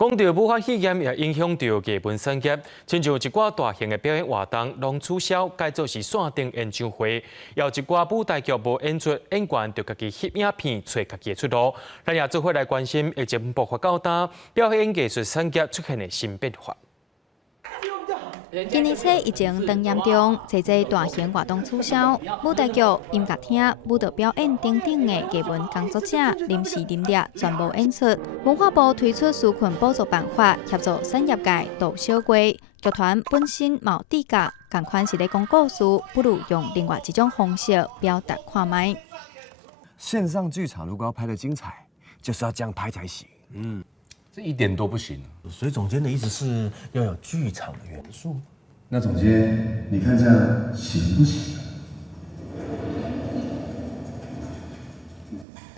讲到武汉肺炎也影响到基本产业，亲像一寡大型的表演活动拢取消，改做是线顶演唱会，也有一寡舞台剧无演出，演员就家己翕影片，找家己的出路。咱也做伙来关心疫情爆发到呾，表演艺术产业出现的新变化。今年初疫情当严重，侪侪大型活动取消，舞台剧、音乐厅、舞蹈表演等等的艺文工作者临时临列全部演出。文化部推出纾困补助办法，协助产业界渡小关。剧团本身冇底价，同款是咧讲故事，不如用另外一种方式表达看卖。线上剧场如果要拍得精彩，就是要这样拍才行。这一点都不行。所以总监的意思是要有剧场的元素。那总监，你看这样行不行？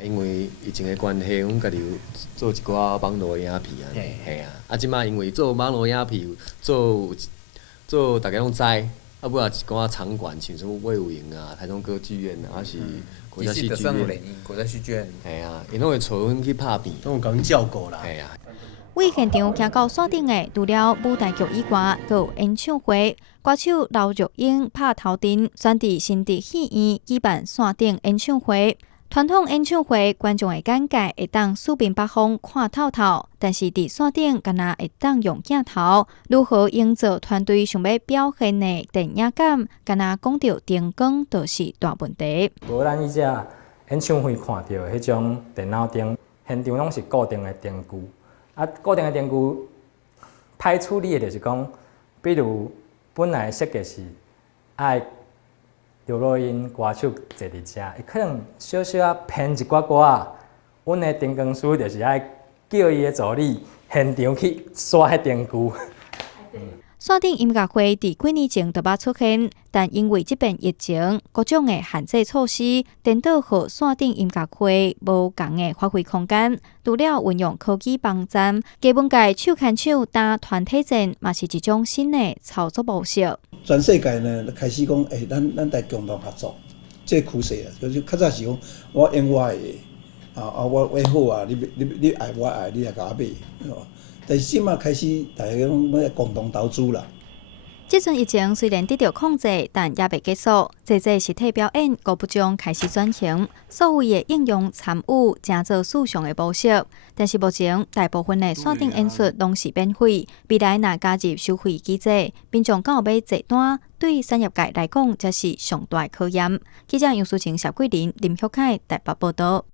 因为疫情的关系，阮家己有做一寡网络影片啊，嘿啊，即马因为做网络影片，做大家拢知，啊，尾也一寡场馆，像什么魏武营啊、台中歌剧院啊，还是国家戏剧院，国家戏剧院，嘿啊，因拢会找阮去拍片，都有甲阮叫过啦。嘿啊。为现场行到线顶的，除了舞台剧以外，还有演唱会。歌手刘若英拍头阵，选伫新竹戏院举办线顶演唱会。传统演唱会观众的眼界会当四面八方看透透，但是伫线顶敢若会当用镜头，如何营造团队想要表现的电影感，敢若讲到灯光就是大问题。无咱以只演唱会看到迄种电脑灯，现场拢是固定的灯具。固定的灯具歹处理的就是讲，比如本来设计是爱刘若英歌手坐伫遮，伊可能小小啊偏一寡歌啊，阮的灯光师就是爱叫伊的助理现场去刷迄灯具。线顶音乐会伫几年前就捌出现，但因为即边疫情各种的限制措施，颠倒互线顶音乐会无共的发挥空间。除了运用科技帮站，基本界手牵手打团体战，嘛是一种新的操作模式。全世界呢开始讲，咱来共同合作，这趋势啊，就是较早是讲我演我的，我演好啊，你爱我爱，你来甲我买，但是即马开始大家讲要共同投资啦。即阵疫情虽然得到控制，但也未结束。这实体表演各不将开始转型，所谓的应用参与，正做市场的模式。但是目前大部分的线顶演出拢是免费，未来若加入收费机制，民众敢有要坐单，对产业界来讲，才是上大的考验。记者杨淑晴、邵桂林、林旭凯台北报道。